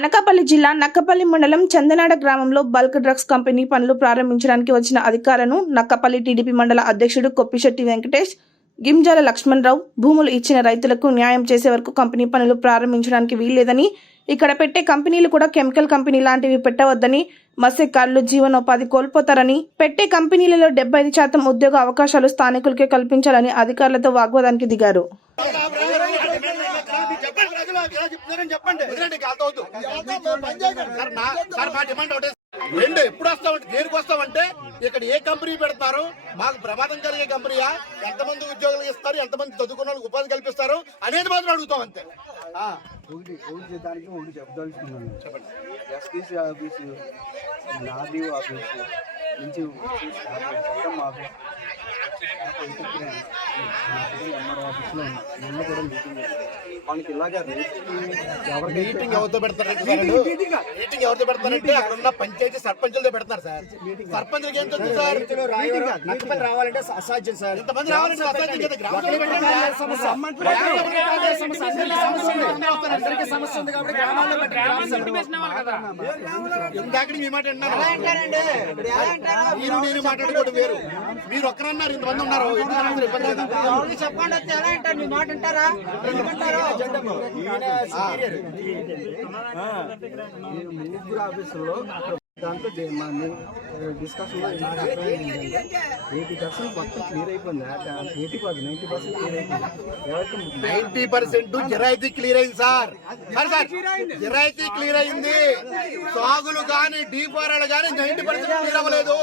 అనకాపల్లి జిల్లా నక్కపల్లి మండలం చందనాడ గ్రామంలో బల్క్ డ్రగ్స్ కంపెనీ పనులు ప్రారంభించడానికి వచ్చిన అధికారులను నక్కపల్లి టీడీపీ మండల అధ్యక్షుడు కొప్పిశెట్టి వెంకటేష్ గింజాల లక్ష్మణరావు భూములు ఇచ్చిన రైతులకు న్యాయం చేసే వరకు కంపెనీ పనులు ప్రారంభించడానికి వీల్లేదని ఇక్కడ పెట్టే కంపెనీలు కూడా కెమికల్ కంపెనీ లాంటివి పెట్టవద్దని మత్స్యకారులు జీవనోపాధి కోల్పోతారని పెట్టే కంపెనీలలో డెబ్బై ఐదు శాతం ఉద్యోగ అవకాశాలు స్థానికులకే కల్పించాలని అధికారులతో వాగ్వాదానికి దిగారు. చెప్తున్నారని చెప్పండి. వదిలేండి వద్దు. సార్ సార్ మా డిమాండ్ ఒకటే. రెండు ఎప్పుడు వస్తామంటే దేనికి వస్తామంటే ఇక్కడ ఏ కంపెనీ పెడతారు మాకు ప్రమాదం కలిగే కంపెనీయా? ఎంతమంది ఉద్యోగులు ఇస్తారు ఎంతమంది చదువుకున్న వాళ్ళకి ఉపాధి కల్పిస్తారు అనేది మాత్రం అడుగుతాం అంతే. ఆ. ఒకటి ఒకటి దానికి ఒకటి చెప్పదలుచుకున్నాను. ఎస్డిసి ఆఫీసు నాది ఆఫీసు నుంచి చట్టం ఆఫీస్ ఎంఆర్ ఆఫీస్లో ఉన్నా నిన్న కూడా మీటింగ్ మనకి ఇలాగా మీటింగ్ ఎవరితో పెడతారంటే వాళ్ళు? మీటింగ్ ఎవరితో పెడతారంటే అక్కడ ఉన్న పంచాయతీ సర్పంచులతో పెడతారు సార్. సర్పంచులకి ఏం తెలుసు సార్? రావాలంటే అసాధ్యం సార్. ఇంతమంది రావాలంటే అసాధ్యం కదా? గ్రామ సమస్య ఉంది. కాబట్టి గ్రామాల్లో ఇందాక మీ మాట. మీరు నేను మాట్లాడుకోవడం వేరు. మీరు ఒక్కరన్నారు ఇంతమంది ఉన్నారు? చెప్పండి వస్తే ఎలా అంటారు మీ మాట నేను ముగ్గురు ఆఫీసుల్లో దాంట్లో డిస్కషన్లో ఎయిటీ పర్సెంట్ మొత్తం క్లియర్ అయిపోయింది. Eighty percent ninety percent clear అయిపోయింది. ఎవరికి నైన్టీ పర్సెంట్ జిరాయితీ క్లియర్ అయింది సార్. జిరాయితీ క్లియర్ అయింది. సాగులు కానీ డీపారాలు కానీ నైన్టీ పర్సెంట్ క్లియర్ అవ్వలేదు.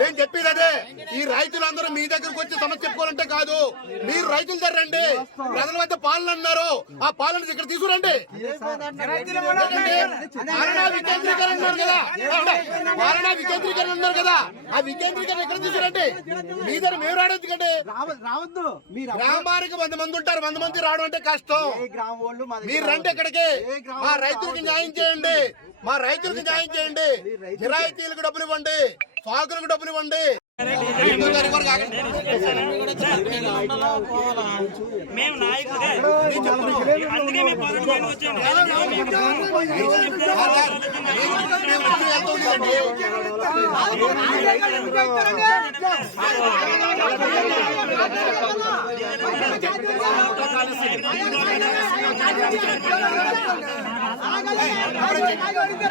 నేను చెప్పేది అదే. ఈ రైతులందరూ మీ దగ్గరకు వచ్చి సమస్య చెప్పుకోవాలంటే కాదు. మీరు రైతుల దగ్గర రండి. ప్రజల వద్ద పాలన అన్నారు. ఆ పాలన ఇక్కడ తీసుకురండి. వికేంద్రీకరణ అన్నారు కదా పాలనా వికేంద్రీకరణ అన్నారు కదా. ఆ వికేంద్రీకరణ ఎక్కడ తీసుకురండి మీ దగ్గర మేము రావడం ఎందుకంటే? రావద్దు. గ్రామానికి వంద మంది ఉంటారు. వంద మంది రావడం అంటే కష్టం. వాళ్ళు మీరు రండి ఇక్కడికి మా రైతులకి న్యాయం చేయండి. మా రైతులకి న్యాయం చేయండి. కిరాయితీలకు డబ్బులు ఇవ్వండి. సాగులకు డబ్బులు ఇవ్వండి. రైతుల గారి వరకు ఆగండి. మేము నాయకులే అందుకే మేము పదకొండు బయటకు వచ్చాము సార్,